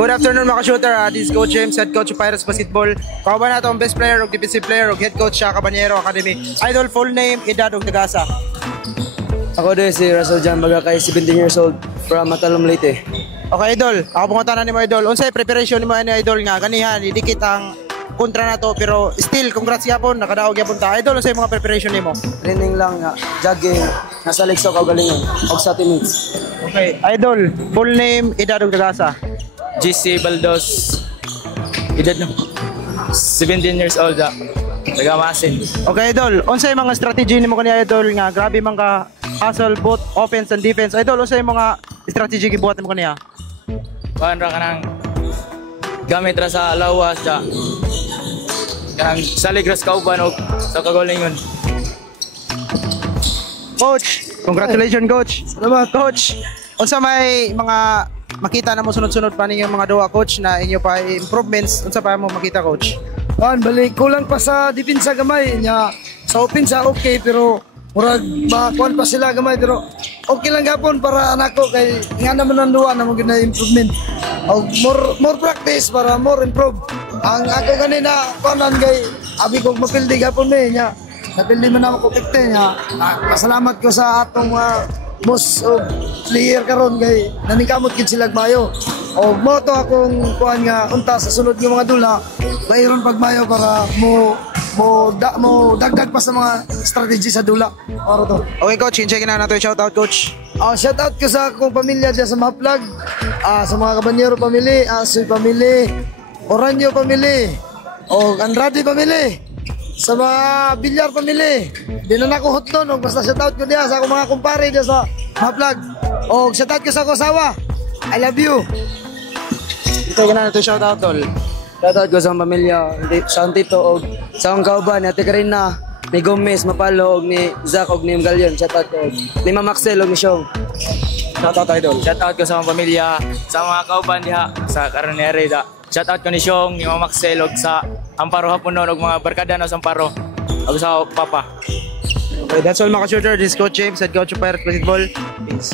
Good afternoon mga shooter. This is Coach James, head coach of Pirates Basketball. Kauban na itong best player o defensive player o head coach sa Cabanyero Academy. Idol, full name, edad o tagasa. Ako din si Russell Jan Bagakay, 17 years old from Matalom, Leyte. Okay, Idol. Ako punguntanan ni mo, Idol. Unsay preparation ni mo, Idol, nga ganihan, idikit ang kontra na to, pero still, congrats yapon, nakadaog yapon ta. Idol, unsay mga preparation ni mo? Training lang nga, jogging, nasa Ligso, Kaugalingon, og sa teammates. Okay, Idol, full name, edad o tagasa. GC Baldos, edad no, 17 years old, taga-Masin. Okay, Idol, unsay mga strategy nimo kani Idol nga grabe man ka hustle both offense and defense. Idol, unsay mga strategy gibuhat nimo kaniya? Kuhan ra kanang gamit ra sa lawas ja. Kanang salig ra sa kauban og sa Kaugalingon. Coach, congratulations Coach. Salamat Coach. Unsa may mga makita na mo sunod-sunod pa ninyong mga duwa Coach na inyo pa improvements, unsa pa mo makita Coach? Balik kulang pa sa depensa gamay nya. Sa opensa okay pero murag makuan pa sila gamay pero okay lang gapon para anako kay nga naman ang duwa na mo gina improvement. Og more practice para more improve. Ang ako ganina kuanan kay abi ko mapildi gapon me nya. Napildi man ako kopekte nya. Pasalamat ko sa atong boss o player karon kay nanikamot gid sila mayo. O mo to akong kuan nga unta sa sunod nga mga dula mayroon pagmayo para mo dagdag pa sa mga strategy sa dula. Para to. Okay Coach, check na nato shout out Coach. Shout out ko sa akong pamilya diyan sa Maplag, sa mga Cabanyero family, Asoy family, Oranyo family, o Andrade family, sa mga Bilyar family. Di na nakuhot doon, basta shout out ko diyan sa akong mga kumpare diyan sa Maplag. O shout out ko sa Kosawa. I love you. Check na nato shout out Tol. Shoutout ko sa pamilya, sa Tito, og sa akong kauban, Ate Karina, ni Gomez, Mapalo, og ni Zach, og ni Mgalion. Shoutout ko. Ni Mama Maxel, og ni Shong. Shoutout Idol. Shoutout ko sa mga pamilya, sa mga kauban diha sa Carnere da. Shoutout ko ni Shong, ni Mama Maxel og sa Amparo Hapunon og mga barkada no sa Amparo. Og sa Papa. Okay, that's all mga shooter. This is Coach James, head coach of Pirates Basketball. Peace.